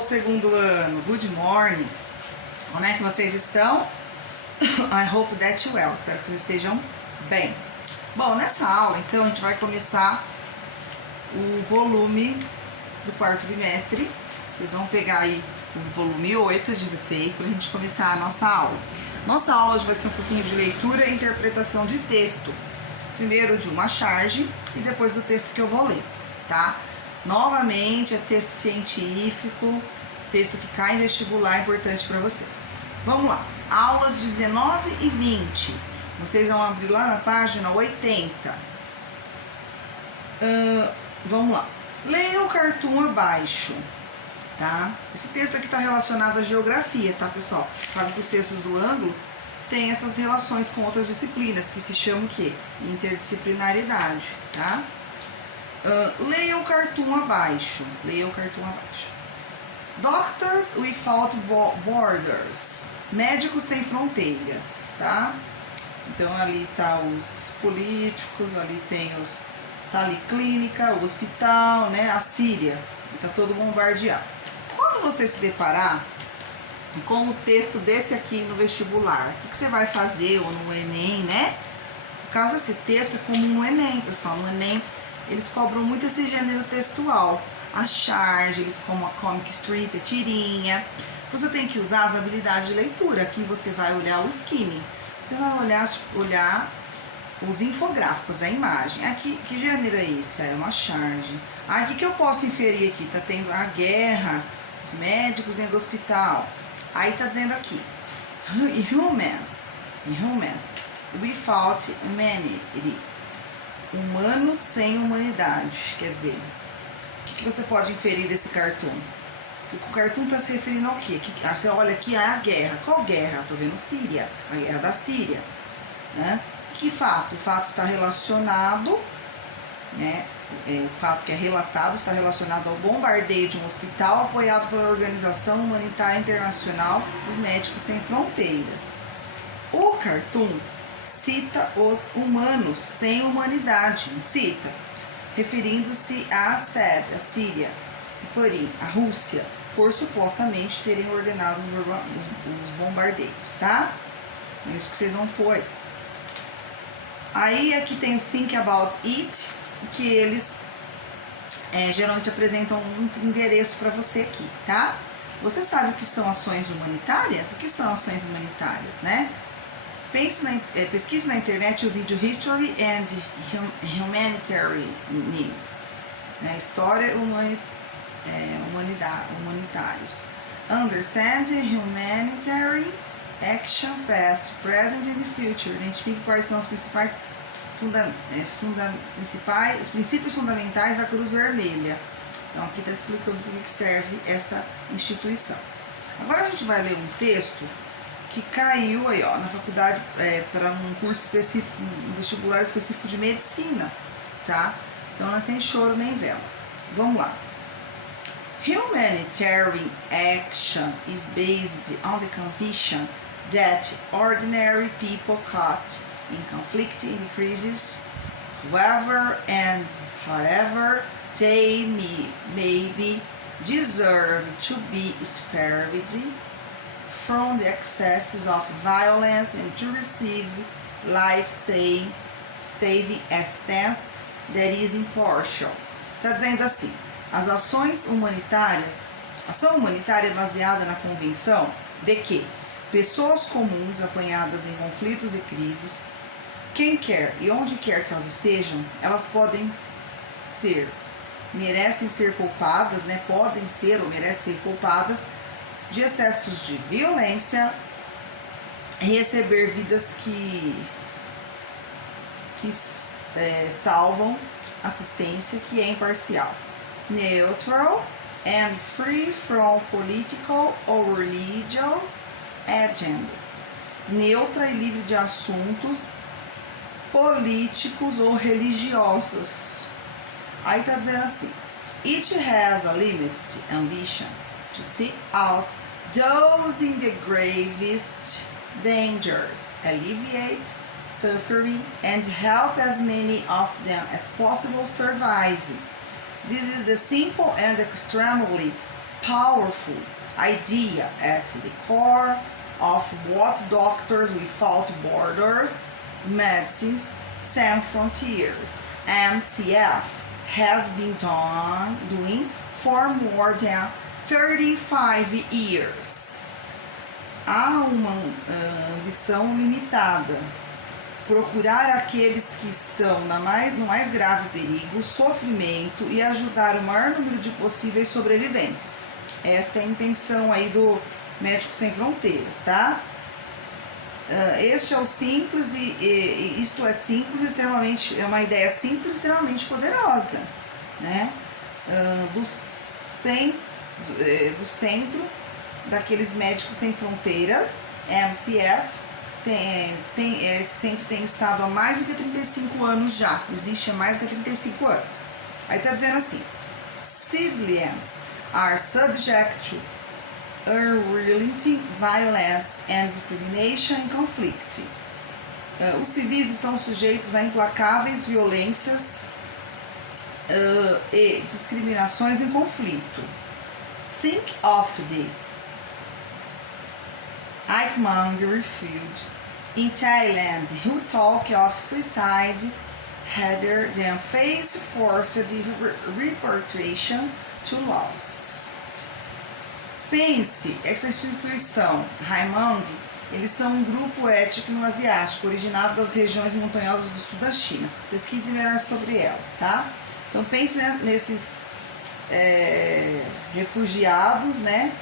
segundo ano, good morning. Como é que vocês estão? I hope that you well. Espero que vocês estejam bem. Bom, nessa aula, então, a gente vai começar o volume do quarto bimestre. Vocês vão pegar aí o volume 8 de vocês pra gente começar a nossa aula. Nossa aula hoje vai ser um pouquinho de leitura e interpretação de texto. Primeiro de uma charge e depois do texto que eu vou ler, tá? Novamente, é texto científico, texto que cai em vestibular, importante para vocês. Vamos lá, aulas 19 e 20. Vocês vão abrir lá na página 80. Vamos lá. Leia o cartoon abaixo, tá? Esse texto aqui está relacionado à geografia, tá, pessoal? Sabe que os textos do ângulo têm essas relações com outras disciplinas, que se chama o quê? Interdisciplinaridade, tá? Leia o cartoon abaixo. Leia o cartoon abaixo. Doctors Without Borders. Médicos sem fronteiras, tá? Então ali tá os políticos, ali tem os... Tá ali clínica, o hospital, né? A Síria. Tá todo bombardeado. Quando você se deparar com o texto desse aqui no vestibular, o que você vai fazer, ou no Enem, né? No caso, esse texto é comum no Enem, pessoal. No Enem, eles cobram muito esse gênero textual. A charge, eles como a comic strip, a tirinha. Você tem que usar as habilidades de leitura. Aqui você vai olhar o skimming. Você vai olhar os infográficos, a imagem. Aqui, que gênero é esse? É uma charge. Aqui que eu posso inferir aqui? Tá tendo a guerra, os médicos dentro do hospital. Aí tá dizendo aqui, humans, without humanity. Humanos sem humanidade. Quer dizer, o que você pode inferir desse cartoon? O cartoon está se referindo ao quê? Você olha aqui, a guerra. Qual guerra? Estou vendo Síria, a guerra da Síria. Né? Que fato? O fato está relacionado, né? O fato que é relatado está relacionado ao bombardeio de um hospital apoiado pela Organização Humanitária Internacional dos Médicos Sem Fronteiras. O cartoon cita os humanos sem humanidade, cita, referindo-se a Assad, a Síria, e porém a Rússia, por supostamente terem ordenado os bombardeios, tá? É isso que vocês vão pôr. Aí aqui tem o Think About It, que eles geralmente apresentam um endereço para você aqui, tá? Você sabe o que são ações humanitárias? O que são ações humanitárias, né? Pesquise na internet o vídeo History and Humanitarian Needs, né? História humanitários. Understand Humanitarian Action Past, Present and Future. Identifique quais são os principais os princípios fundamentais da Cruz Vermelha. Então aqui está explicando por que serve essa instituição. Agora a gente vai ler um texto que caiu aí, ó, na faculdade para um curso específico, um vestibular específico de medicina, tá? Então não é sem choro nem vela. Vamos lá. Humanitarian action is based on the conviction that ordinary people caught in conflict increases whoever and however they may be deserve to be spared from the excesses of violence and to receive life-saving assistance that is impartial. Está dizendo assim, ação humanitária é baseada na convicção de que pessoas comuns apanhadas em conflitos e crises, quem quer e onde quer que elas estejam, elas merecem ser poupadas, né? Podem ser ou merecem ser poupadas de excessos de violência e receber vidas que salvam, assistência que é imparcial, neutral and free from political or religious agendas. Neutra e livre de assuntos políticos ou religiosos. Aí tá dizendo assim, it has a limited ambition to seek out those in the gravest dangers, alleviate suffering, and help as many of them as possible survive. This is the simple and extremely powerful idea at the core of what Doctors Without Borders, Medicines Sans Frontiers, MCF, has been doing for more than 35 years. Há uma ambição limitada: procurar aqueles que estão no mais grave perigo, sofrimento e ajudar o maior número de possíveis sobreviventes. Esta é a intenção aí do Médicos Sem Fronteiras, tá? Este é o simples e isto é simples, é uma ideia simples, extremamente poderosa, né? Do centro daqueles Médicos Sem Fronteiras, MCF, esse centro tem estado há mais do que 35 anos já, existe há mais do que 35 anos. Aí está dizendo assim: civilians are subject to unrelenting violence and discrimination and conflict. Os civis estão sujeitos a implacáveis violências e discriminações em conflito. Think of the Ikmang refugees in Thailand who talk of suicide rather than face forced repatriation to Laos. Pense, essa instituição, Haimang, eles são um grupo étnico asiático originado das regiões montanhosas do sul da China. Pesquise melhor sobre ela, tá? Então pense nesses refugiados, né,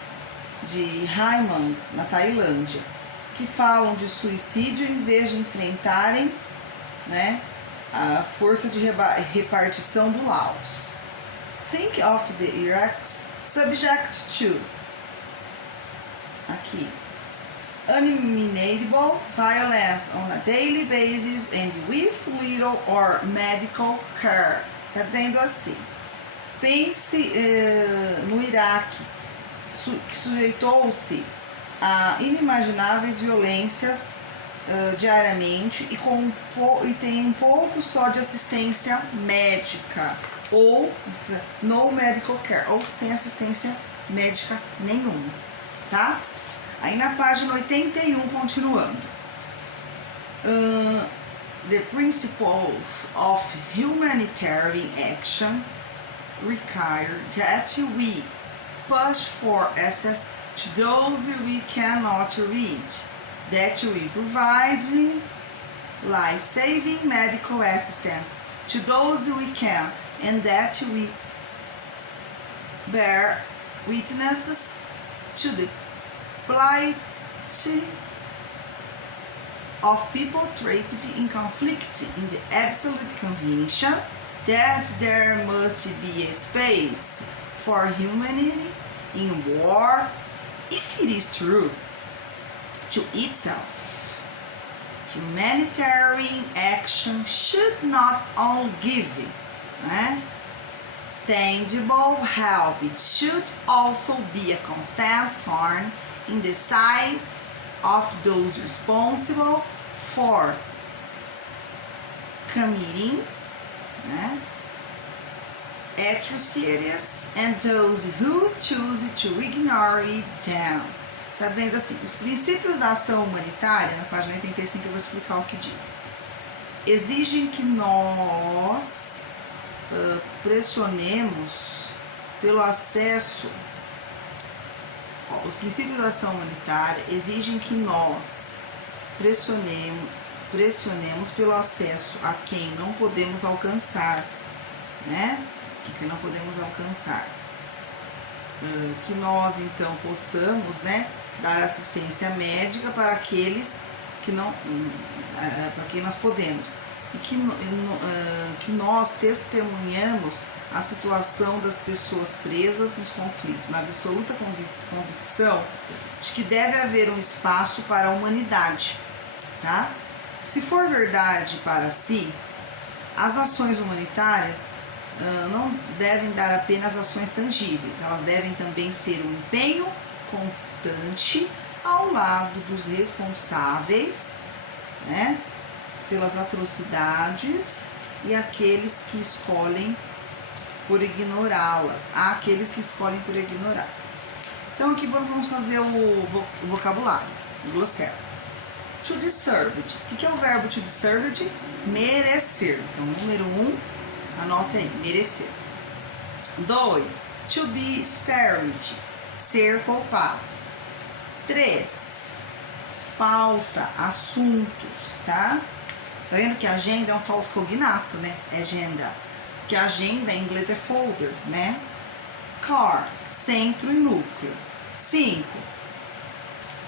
de Haimang, na Tailândia, que falam de suicídio em vez de enfrentarem, né, a força de repartição do Laos. Think of the Iraqis subject to, aqui, unimaginable violence on a daily basis and with little or medical care. Tá dizendo assim: pense no Iraque, que sujeitou-se a inimagináveis violências diariamente e tem um pouco só de assistência médica, ou no medical care, ou sem assistência médica nenhuma, tá? Aí na página 81, continuando. The principles of humanitarian action require that we push for access to those we cannot reach, that we provide life-saving medical assistance to those we can, and that we bear witnesses to the plight of people trapped in conflict, in the absolute conviction that there must be a space for humanity in war, if it is true to itself. Humanitarian action should not only give tangible help, it should also be a constant thorn in the sight of those responsible for committing atrocities and those who choose to ignore them. Está dizendo assim: os princípios da ação humanitária, na página 85 eu vou explicar o que diz, exigem que nós pressionemos pelo acesso. Os princípios da ação humanitária exigem que nós pressionemos pelo acesso a quem não podemos alcançar, né? Que não podemos alcançar. Que nós então possamos, né, dar assistência médica para aqueles que não, para quem nós podemos, e que nós testemunhamos a situação das pessoas presas nos conflitos, na absoluta convicção de que deve haver um espaço para a humanidade, tá? Se for verdade para si, as ações humanitárias não devem dar apenas ações tangíveis, elas devem também ser um empenho constante ao lado dos responsáveis, né, pelas atrocidades e aqueles que escolhem por ignorá-las. Há aqueles que escolhem por ignorá-las. Então aqui nós vamos fazer o vocabulário, o glossário. To deserved. O que é o verbo to deserved? Merecer. Então, número 1, anota aí, merecer. 2, to be spared. Ser poupado. 3, pauta, assuntos, tá? Tá vendo que agenda é um falso cognato, né? É agenda. Porque agenda em inglês é folder, né? Car, centro e núcleo. 5,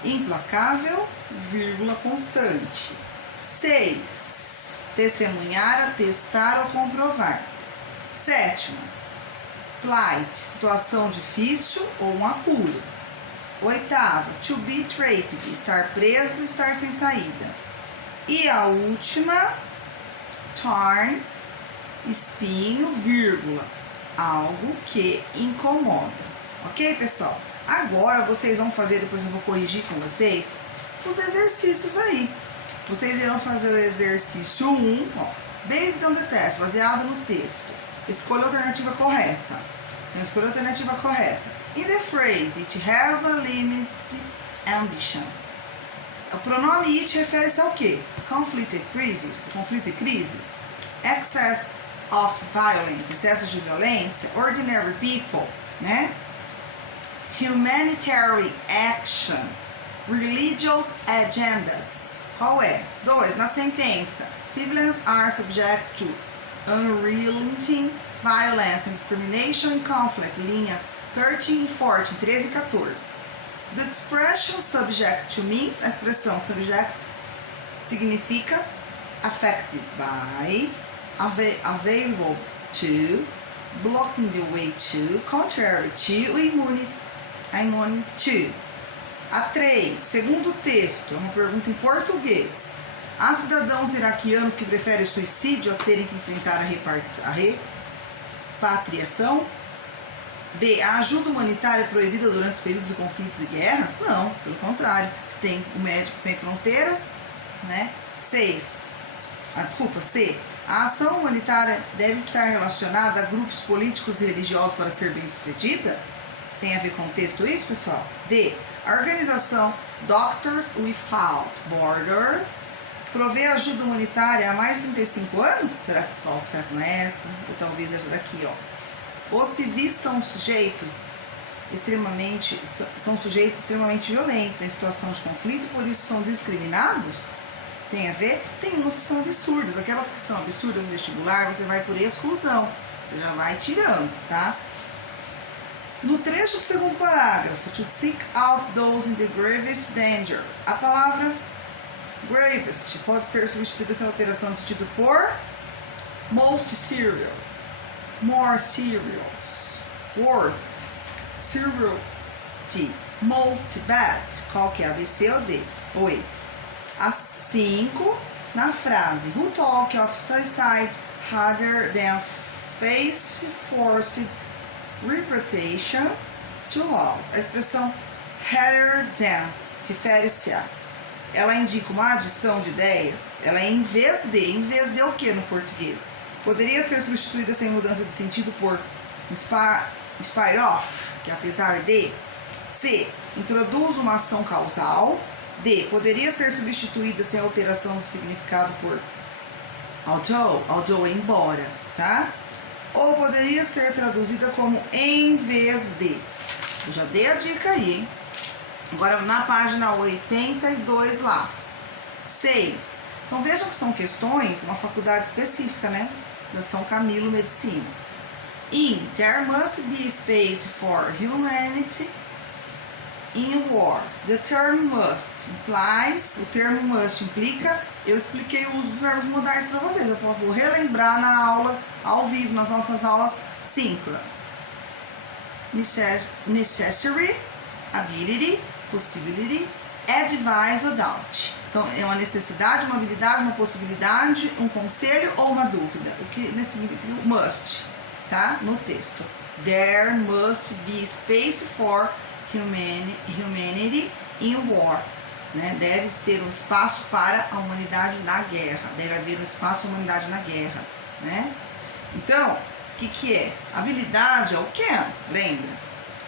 implacável, vírgula constante. 6, testemunhar, atestar ou comprovar. 7, plight, situação difícil ou um apuro. 8, to be trapped, estar preso, estar sem saída. E a última, thorn, espinho, vírgula, algo que incomoda. Ok, pessoal? Agora vocês vão fazer, depois eu vou corrigir com vocês, os exercícios aí. Vocês irão fazer o exercício 1, ó, based on the test, baseado no texto. Escolha a alternativa correta. Então, escolha a alternativa correta. In the phrase, it has a limited ambition. O pronome it refere-se ao quê? Conflict e crises, excess of violence, excessos de violência, ordinary people, né? Humanitarian action, religious agendas. Qual é? 2, na sentença. Civilians are subject to unrelenting violence and discrimination and conflict. Linhas 13 e 14, 13 e 14. The expression subject to means, a expressão subject significa affected by, available to, blocking the way to, contrary to, immune to. A 3, segundo texto, é uma pergunta em português. Há cidadãos iraquianos que preferem o suicídio a terem que enfrentar a repatriação? B, a ajuda humanitária é proibida durante os períodos de conflitos e guerras? Não, pelo contrário. Se tem o Médicos Sem Fronteiras, né? C, a ação humanitária deve estar relacionada a grupos políticos e religiosos para ser bem-sucedida? Tem a ver com o texto isso, pessoal? D, a organização Doctors Without Borders provê ajuda humanitária há mais de 35 anos? Será que não é essa? Ou talvez essa daqui, ó. Os civis são sujeitos extremamente violentos em situação de conflito, por isso são discriminados? Tem a ver? Tem umas que são absurdas. Aquelas que são absurdas no vestibular, você vai por exclusão. Você já vai tirando, tá? No trecho do segundo parágrafo, to seek out those in the gravest danger. A palavra gravest pode ser substituída sem alteração no sentido por most serious, more serious, worth, seriously, most bad. Qual que é? A, B, C ou D? Ou E? A 5, na frase who talk of suicide rather than face forced reputation to loss. A expressão rather than refere-se a. Ela indica uma adição de ideias. Ela é em vez de. Em vez de o que no português? Poderia ser substituída sem mudança de sentido por in spite of, que é apesar de. C, introduz uma ação causal. D, poderia ser substituída sem alteração do significado por although é embora, tá? Ou poderia ser traduzida como em vez de. Eu já dei a dica aí, hein? Agora na página 82 lá. 6. Então vejam que são questões, uma faculdade específica, né? Da São Camilo Medicina. In, there must be space for humanity in war. The term must implies, o termo must implica, eu expliquei o uso dos verbos modais para vocês, eu vou relembrar na aula, ao vivo, nas nossas aulas síncronas. Necessary, ability, possibility, advice ou doubt. Então, é uma necessidade, uma habilidade, uma possibilidade, um conselho ou uma dúvida. O que significa must, tá? No texto. There must be space for humanity in war. Né? Deve ser um espaço para a humanidade na guerra. Deve haver um espaço para a humanidade na guerra. Né? Então, que é? Habilidade é o can, lembra?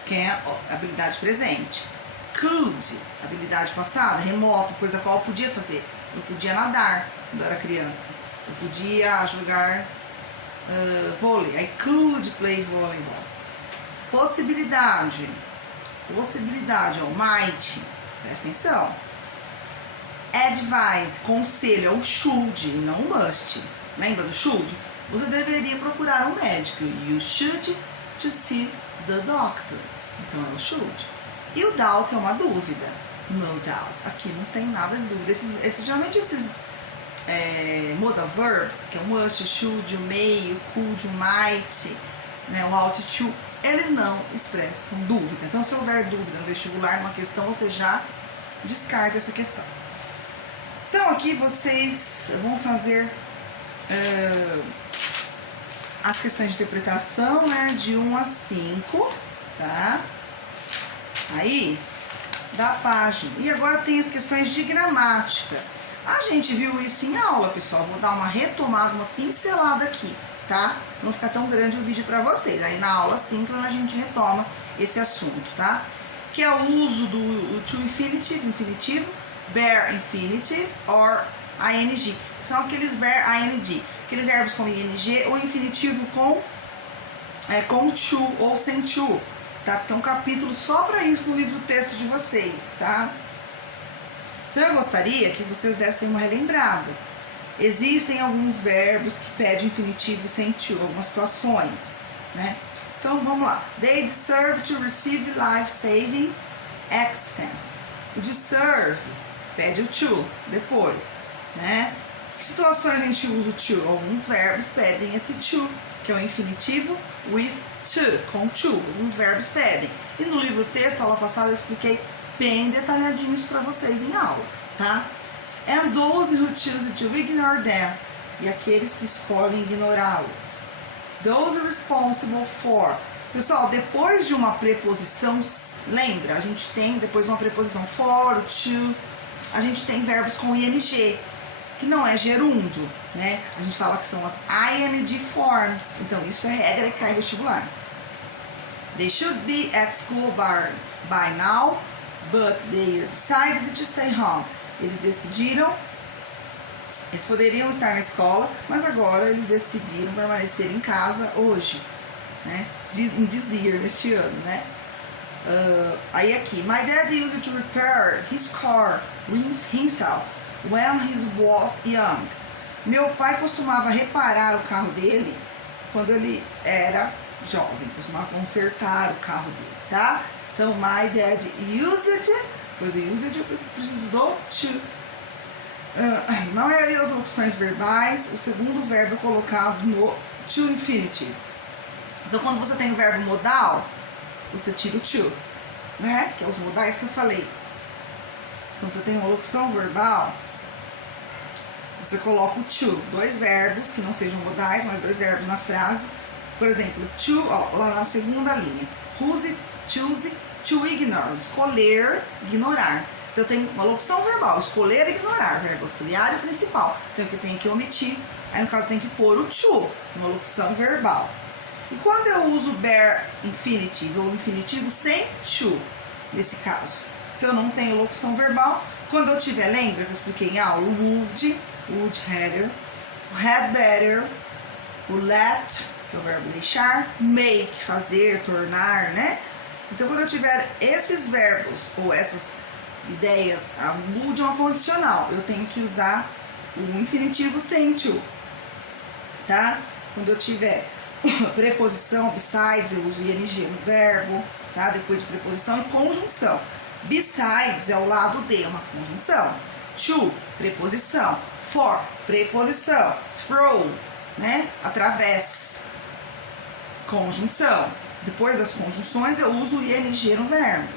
Can, habilidade presente. Could, habilidade passada, remota, coisa a qual eu podia fazer. Eu podia nadar quando eu era criança. Eu podia jogar vôlei. I could play volleyball. Possibilidade. Possibilidade, ó, might. Presta atenção. Advise, conselho, é o should, não o must. Lembra do should? Você deveria procurar um médico. You should to see the doctor. Então é o should. E o doubt é uma dúvida. No doubt. Aqui não tem nada de dúvida. Geralmente esses modal verbs, que é o must, o should, o may, o could, o might, né, o ought to, eles não expressam dúvida. Então, se houver dúvida no vestibular, numa questão, você já descarta essa questão. Então, aqui vocês vão fazer as questões de interpretação, né, de 1 a 5, tá? Aí, da página. E agora tem as questões de gramática. A gente viu isso em aula, pessoal. Vou dar uma retomada, uma pincelada aqui, tá? Não ficar tão grande o vídeo para vocês. Aí na aula síncrona a gente retoma esse assunto, tá? Que é o uso do to infinitive, infinitivo, bare infinitive or ing. São aqueles ing, aqueles verbos com ing ou infinitivo com to ou sem to, tá? Tem um capítulo só para isso no livro texto de vocês, tá? Então eu gostaria que vocês dessem uma relembrada. Existem alguns verbos que pedem infinitivo sem to, algumas situações, né? Então vamos lá. They deserve to receive life-saving assistance. O deserve pede o to depois, né? Que situações a gente usa o to? Alguns verbos pedem esse to, que é o infinitivo with to, com to. Alguns verbos pedem. E no livro texto, aula passada, eu expliquei bem detalhadinhos para vocês em aula, tá? And those who choose to ignore them. E aqueles que escolhem ignorá-los. Those responsible for. Pessoal, depois de uma preposição, lembra? A gente tem, depois de uma preposição for, to, a gente tem verbos com ing, que não é gerúndio, né? A gente fala que são as ing forms. Então, isso é regra e cai em vestibular. They should be at school by now, but they decided to stay home. Eles decidiram, eles poderiam estar na escola, mas agora eles decidiram permanecer em casa hoje, né? Em dizer, neste ano, né? Aí aqui, my dad used to repair his car himself when he was young. Meu pai costumava reparar o carro dele quando ele era jovem, costumava consertar o carro dele, tá? Então, my dad used, depois do used eu preciso do to. Na maioria das locuções verbais, o segundo verbo é colocado no to infinitive. Então, quando você tem o verbo modal, você tira o to, né? Que é os modais que eu falei. Quando você tem uma locução verbal, você coloca o to, dois verbos que não sejam modais, mas dois verbos na frase. Por exemplo, to, ó, lá na segunda linha. Use, choose, to ignore, escolher, ignorar. Então eu tenho uma locução verbal, escolher, ignorar, verbo auxiliar e principal. Então eu tenho que omitir, aí no caso tem que pôr o to, uma locução verbal. E quando eu uso bare infinitive ou infinitivo sem to, nesse caso, se eu não tenho locução verbal, quando eu tiver, lembra que eu expliquei em aula, o would rather, o had better, o let, que é o verbo deixar, make, fazer, tornar, né? Então, quando eu tiver esses verbos ou essas ideias, a would é uma condicional, eu tenho que usar o infinitivo sem to, tá? Quando eu tiver preposição, besides, eu uso ing no verbo, tá? Depois de preposição e conjunção. Besides é o lado de, uma conjunção. To, preposição. For, preposição. Through, né? Através, conjunção. Depois das conjunções eu uso ing no verbo.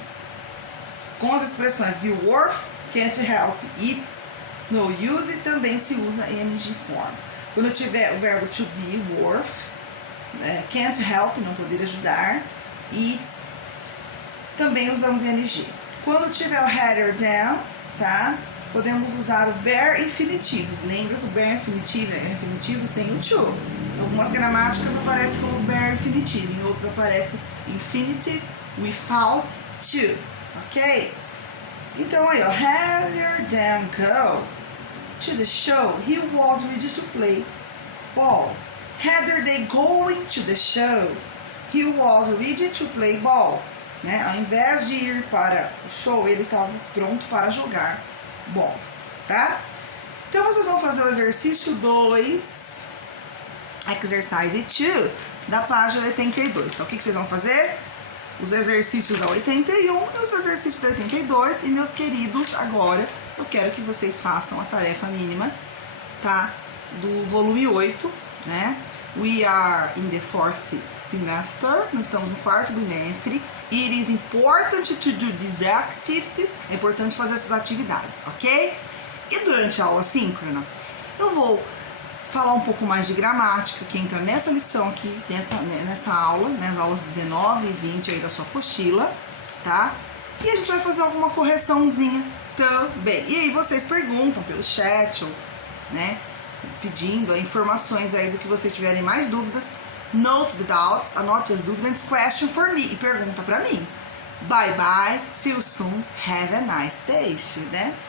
Com as expressões be worth, can't help it, no use, também se usa ing form. Quando eu tiver o verbo to be worth, can't help, não poder ajudar, it, também usamos ing. Quando tiver o rather than, tá? podemos usar o bare infinitivo. Lembra que o bare infinitivo é infinitivo sem o to. Em algumas gramáticas aparece como bare infinitivo, em outras aparece infinitive without to, ok? Então aí, ó, rather than go to the show, he was ready to play ball. Rather than going to the show, he was ready to play ball. Né? Ao invés de ir para o show, ele estava pronto para jogar bola, tá? Então vocês vão fazer o exercício 2, exercise 2, da página 82. Então o que vocês vão fazer? Os exercícios da 81 e os exercícios da 82. E meus queridos, agora eu quero que vocês façam a tarefa mínima, tá? Do volume 8, né? We are in the 4th bimester, nós estamos no 4º bimestre. It is important to do these activities, é importante fazer essas atividades, ok? E durante a aula síncrona, eu vou falar um pouco mais de gramática, que entra nessa lição aqui, nessa aula, né, as aulas 19 e 20 aí da sua apostila, tá? E a gente vai fazer alguma correçãozinha também. E aí vocês perguntam pelo chat, ou, né, pedindo informações aí do que vocês tiverem mais dúvidas. Note the doubts, anote as dúvidas, question for me, e pergunta pra mim. Bye bye, see you soon, have a nice day, students.